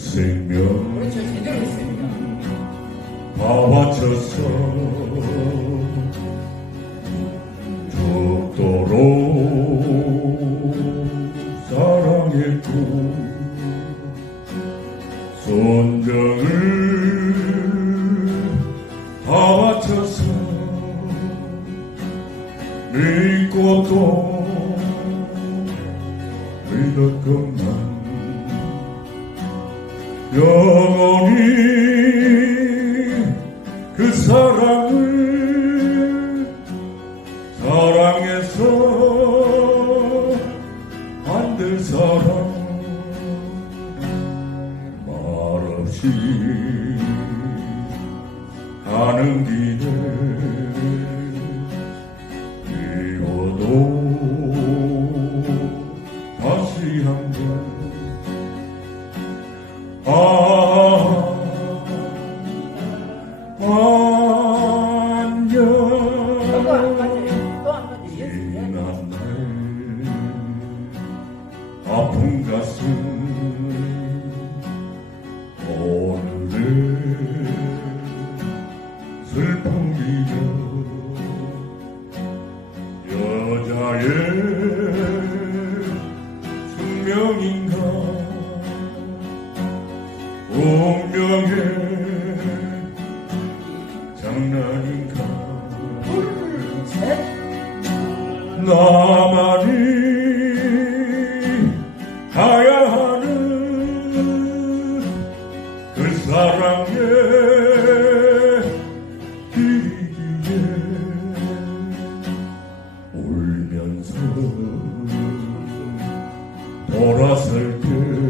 생명. 다 바쳤어 죽도록 사랑했고 손정을 다 바쳐서 믿고 또 믿었건만 영원히 그 사랑을 사랑해서 안될 사람 말없이 가는 길에 아. 지난 날 아픈 가슴 오늘의 슬픔이여 여자의 운명의 장난인가 셋. 나만이 가야 하는 그 사랑의 길이기에 울면서 돌아설 때